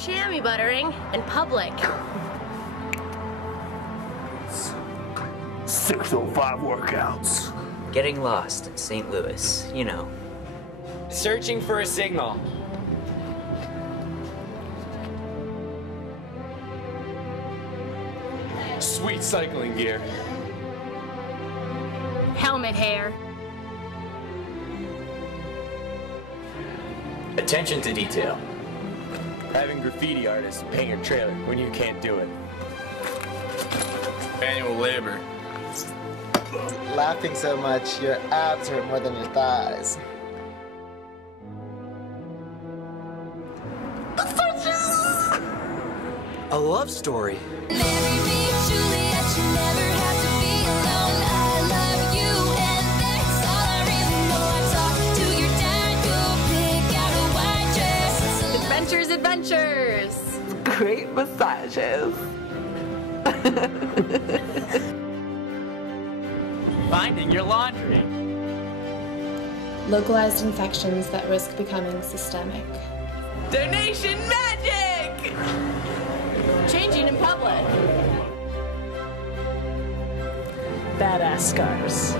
chamois buttering in public. 605 workouts. Getting lost in St. Louis, you know. Searching for a signal. Sweet cycling gear. Helmet hair. Attention to detail. Having graffiti artists paint your trailer when you can't do it. Manual labor. Laughing so much, your abs hurt more than your thighs. A love story. Adventures! Great massages. Finding your laundry. Localized infections that risk becoming systemic. Donation magic! Changing in public. Badass scars.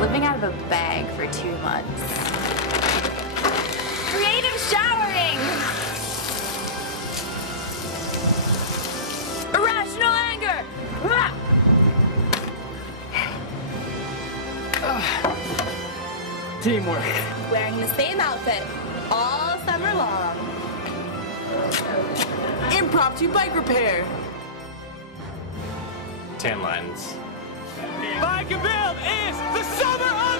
Living out of a bag for 2 months. Creative showering! Irrational anger! Teamwork. Wearing the same outfit all summer long. Impromptu bike repair. Tan lines. Bike and Build is the summer